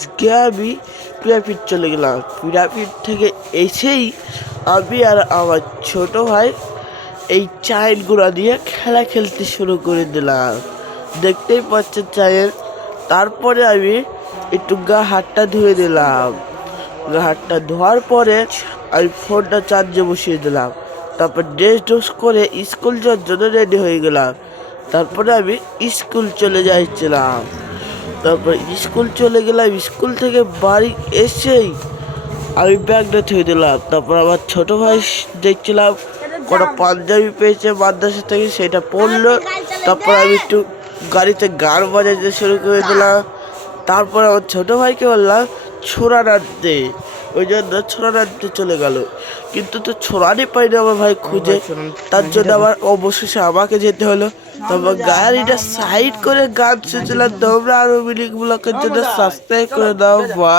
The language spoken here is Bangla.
আজকে আমি পিরাপিট চলে গেলাম। পিরাপিট থেকে এসেই আমি আর আমার ছোট ভাই এই চাইল্ডগুলো দিয়ে খেলা খেলতে শুরু করে দিলাম। দেখতেই পাচ্ছেন চাইল্ড। তারপরে আমি একটু গা হাতটা ধুয়ে দিলাম। গা হাতটা ধোয়ার পরে আমি ফোনটা চার্জে বসিয়ে দিলাম। তারপর ড্রেস করে স্কুল যাওয়ার জন্য রেডি হয়ে গেলাম। তারপরে আমি স্কুল চলে যাচ্ছিলাম। তারপর স্কুল চলে গেলাম। স্কুল থেকে বাড়ি এসেই আমি ব্যাগটা থুয়ে দিলাম। তারপর আমার ছোট ভাই দেখছিলাম কোনো পাঞ্জাবি পেয়েছে মাদ্রাসা থেকে, সেটা পরলো। তারপর আমি একটু গাড়িতে গান বাজাতে শুরু করে দিলাম। তারপর আমার ছোট ভাইকে বললাম ছোড়া নাড়তে, ওই জন্য ছোড়া নাড়তে চলে গেল। কিন্তু তো ছোড়ানি পাইনি আমার ভাই খুঁজে। তার জন্য আবার অবশেষে আমাকে যেতে হলো। তারপর গাড়িটা সাইড করে গান শুনছিলাম। তোমরা আরো মিনিক ব্লকের জন্য সাবস্ক্রাইব করে দাও। বা